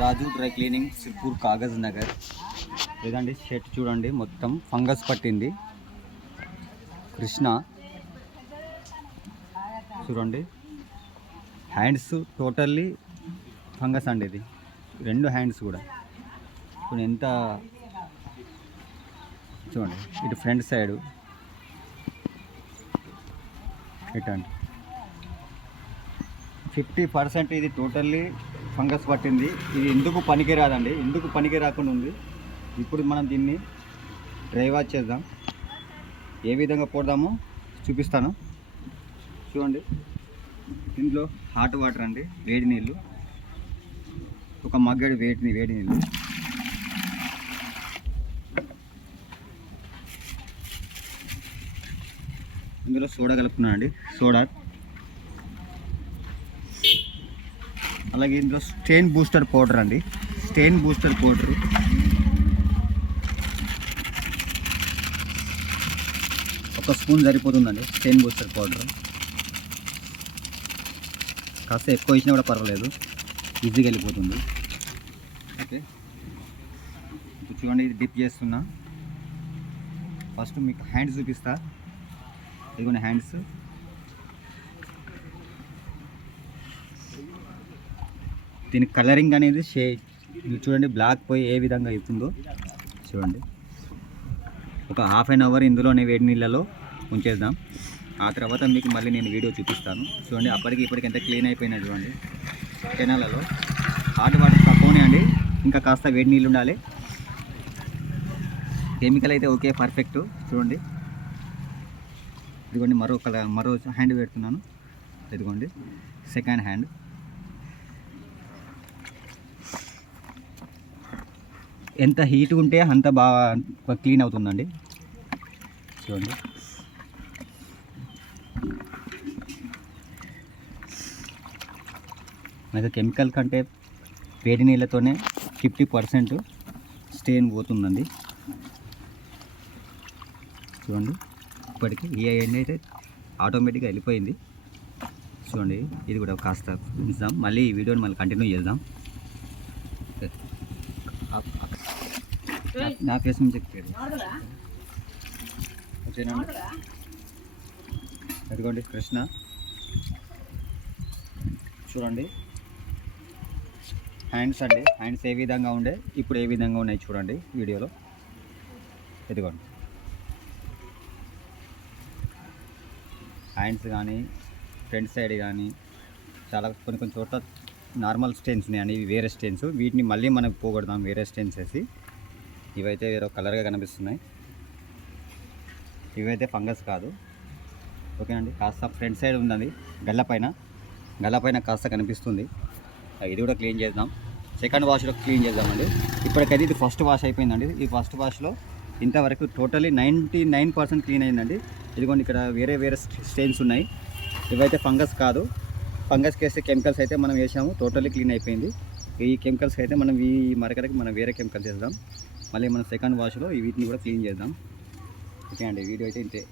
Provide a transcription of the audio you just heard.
రాజు dry cleaning Sirpur Kagaz Nagar. లేదండి shirt చూడండి మొత్తం ఫంగస్ పట్టింది. కృష్ణ చూడండి, హ్యాండ్స్ టోటల్లీ ఫంగస్ అండి. ఇది 2 హ్యాండ్స్ కూడా ఇప్పుడు ఎంత చూడండి. ఇటు ఫ్రంట్ సైడు ఇటండి 50% ఇది టోటల్లీ ఫంగస్ పట్టింది. ఇది ఎందుకు పనికి రాదండి, ఎందుకు పనికి రాకుండా ఉంది. ఇప్పుడు మనం దీన్ని డ్రై వాష్ చేద్దాం. ఏ విధంగా పోద్దామో చూపిస్తాను చూడండి. దీంట్లో హాట్ వాటర్ అండి, వేడి నీళ్ళు, ఒక మగ్గడి వేడి నీళ్ళు. ఇందులో సోడా కలుపుతున్నాను అండి, సోడా. అలాగే ఇందులో స్టెయిన్ బూస్టర్ పౌడర్ అండి, స్టెయిన్ బూస్టర్ పౌడర్. ఒక స్పూన్ సరిపోతుందండి స్టెయిన్ బూస్టర్ పౌడర్. కాస్త ఎక్కువ ఇచ్చినా కూడా పర్వాలేదు, ఈజీగా వెళ్ళిపోతుంది. ఓకే, ఇప్పుడు చూడండి ఇది డిప్ చేస్తున్నా. ఫస్ట్ మీకు హ్యాండ్స్ చూపిస్తా. ఇదిగోండి హ్యాండ్స్. దీని కలరింగ్ అనేది చూడండి, బ్లాక్ పోయి ఏ విధంగా అవుతుందో చూడండి. ఒక ½ an hour ఇందులోనే వేడి నీళ్ళలో ఉంచేద్దాం. ఆ తర్వాత మీకు మళ్ళీ నేను వీడియో చూపిస్తాను చూడండి. అప్పటికి ఇప్పటికి ఎంత క్లీన్ అయిపోయినాయి చూడండి. కెనాలలో హాట్ వాటర్ తక్కువనే అండి, ఇంకా కాస్త వేడి నీళ్ళు ఉండాలి. కెమికల్ అయితే ఓకే, పర్ఫెక్ట్. చూడండి ఇదిగోండి మరో హ్యాండ్ పెడుతున్నాను. ఇదిగోండి సెకండ్ హ్యాండ్. ఎంత హీట్ ఉంటే అంత బాగా క్లీన్ అవుతుందండి. చూడండి మనకి కెమికల్ కంటే వేడి నీళ్ళతోనే 50% స్టెయిన్ పోతుందండి. చూడండి ఇప్పటికి ఈ ఎండ్ అయితే ఆటోమేటిక్గా వెళ్ళిపోయింది. చూడండి ఇది కూడా కాస్త ఉంచుదాం, మళ్ళీ ఈ వీడియోని మళ్ళీ కంటిన్యూ చేద్దాం. నా ఫేస్ నుంచి చెప్పారు ఓకేనండి. అదిగోండి కృష్ణ చూడండి. హ్యాండ్స్ అండి, హ్యాండ్స్ ఏ విధంగా ఉండే ఇప్పుడు ఏ విధంగా ఉన్నాయి చూడండి వీడియోలో. ఇదిగోండి హ్యాండ్స్ కానీ ఫ్రంట్ సైడ్ కానీ చాలా కొన్ని చోట్ల నార్మల్ స్టెయిన్స్ ఉన్నాయండి. ఇవి వేరే స్టెయిన్స్, వీటిని మళ్ళీ మనకు పోగొడదాం వేరే స్టెయిన్స్ వేసి. ఇవైతే వేరే కలర్గా కనిపిస్తున్నాయి, ఇవైతే ఫంగస్ కాదు. ఓకేనండి. కాస్త ఫ్రంట్ సైడ్ ఉందండి, గల్లపైన కాస్త కనిపిస్తుంది. ఇది కూడా క్లీన్ చేద్దాం. సెకండ్ వాష్లో క్లీన్ చేద్దామండి. ఇప్పటికైతే ఇది ఫస్ట్ వాష్ అయిపోయిందండి. ఈ ఫస్ట్ వాష్లో ఇంతవరకు టోటలీ 99% క్లీన్ అయిందండి. ఇదిగోండి ఇక్కడ వేరే స్టెయిన్స్ ఉన్నాయి. ఇవైతే ఫంగస్ కాదు. ఫంగస్కి వేసే కెమికల్స్ అయితే మనం వేసాము, టోటల్లీ క్లీన్ అయిపోయింది. ఈ కెమికల్స్ అయితే మనం ఈ మరకలకి మనం వేరే కెమికల్స్ వేద్దాం. మళ్ళీ మనం సెకండ్ వాష్లో వీటిని కూడా క్లీన్ చేద్దాం. ఓకే అండి, వీడియో అయితే ఇంతే.